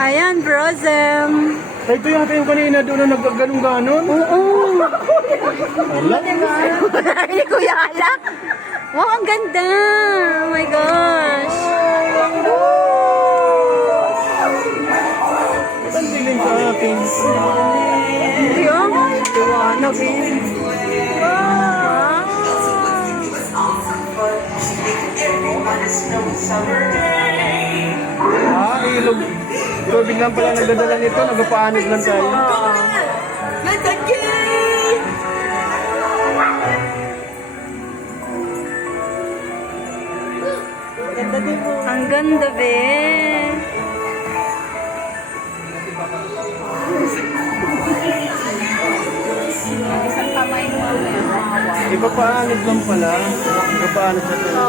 Ayan, Brosem. Ay, ito yata yung kanina doon na nagganong-ganon. Oo. Ala? Hindi ko yala. Wow, ang ganda. Oh my gosh. Ang dilim sa akin. Ito yung liwanag eh. Wow. Ilog. Tubig lang pala nagdadala nito. Nagpapaanod lang tayo. Ang ganda, be. Ipapaanod lang pala. Ipapaanod na tayo.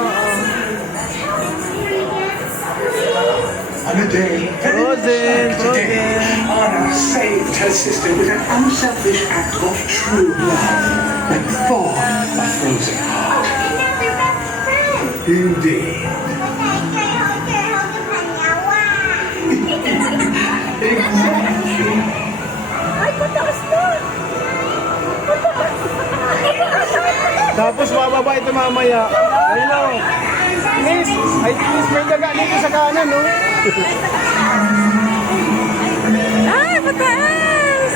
On a day Frozen. Anna saved her sister with an unselfish act of true love and thought a frozen heart. Indeed. Tapos bababa ito mamaya. Ayun o. Miss, may daga dito sa kanan, no? Ay, mataas!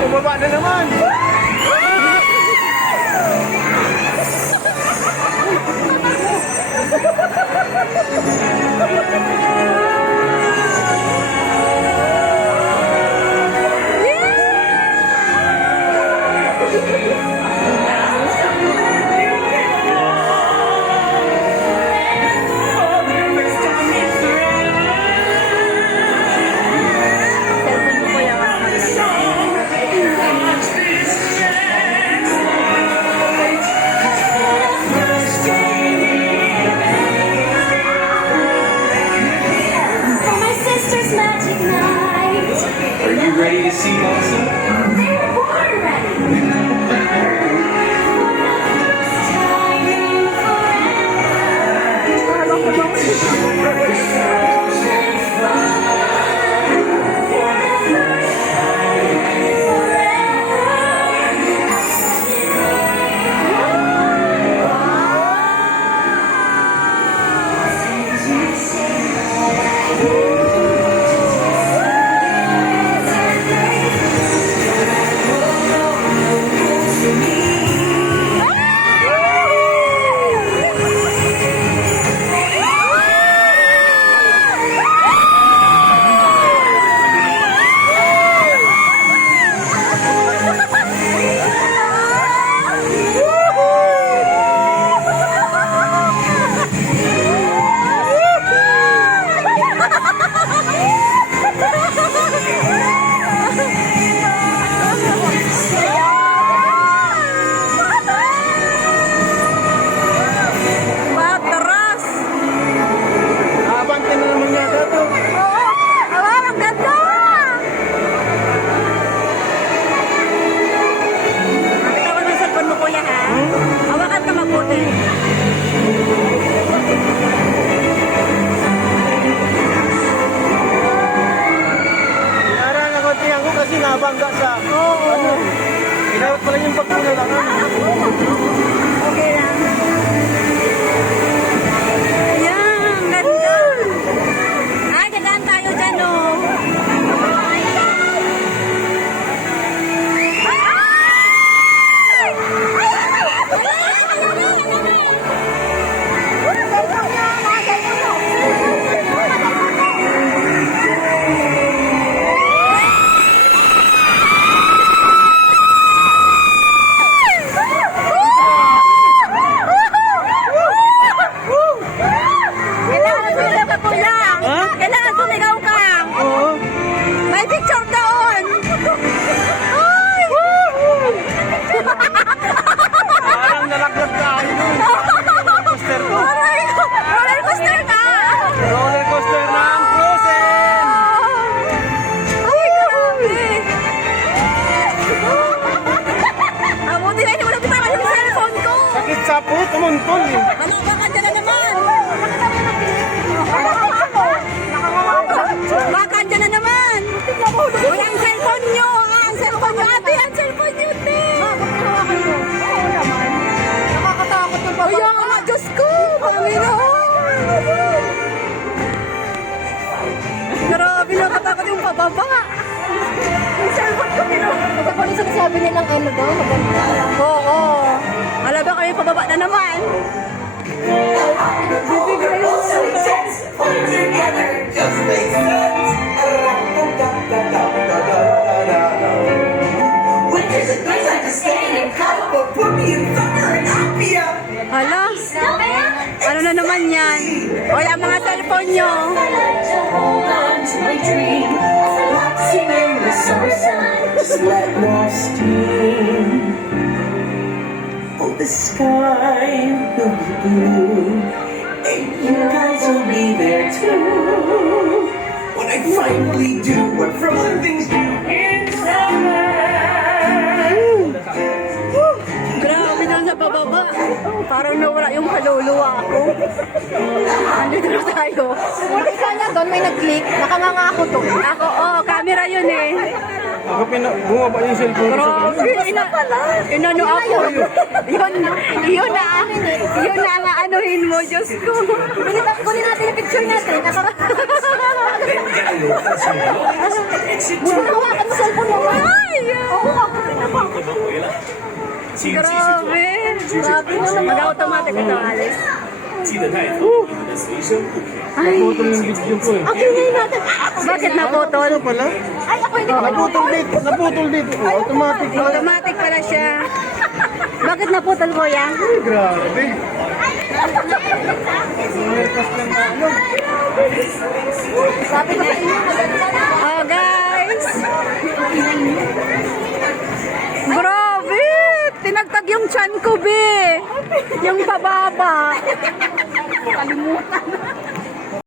Bumaba na naman. Cellphone ko yung For my sister's magic night. Are you ready to see also? They were born ready. For the first time in Wow, taras! Abante na naman yata ito. Oo! Wow, ang ganda! Nakita ko ng cellphone mo, kuya, ha? Hawakan ka mabuti. Inara na kontihan ko kasi nabangga sa... Ano? Inawat pala yung pagkuna lang. Okay lang. Ayan, ang ganda! Ay, dadaan tayo dyan, oh! sabi nilang ano daw, maganda. Oo. Wala ba kami pababa na naman? Winter's a good time to stay in a cuddle, but put me in thunder and I'll be up. Hala? Ano na naman yan? O yung mga cellphone nyo. I like to hold on to my dream. Relaxing in the summer sun. Just let lost steam. Oh, the sky will be blue, and you guys will be there too. When I finally do what frozen things do in summer. Grabe na sa bababa. Parang nawala yung kaluluwa ako. Andito na tayo. Buti sana doon may nag-click, nakanganga ako to. Ako, camera yun eh. Ako bumaba yung cellphone ko sa Grabe, inano ako. Yun na ang anuhin mo, Diyos ko. Kunin natin yung picture natin. Buti hawakan mo cellphone mo. Ay! Oo, ako rin ako. Grabe. Grabe na naman. Mag-automatic ito, Alice. naputol yung video ko eh. Okay, ngayon natin. Bakit naputol? Ano pala? Ay, ako hindi ko Naputol dito. Oh, automatic pala. Automatic pala siya. Bakit naputol, kuya? Ay, grabe. Sabi ko sa inyo, maganda na. Oh, guys. Grabe. Tinagtag yung chan ko, be. Yung bababa. Kalimutan.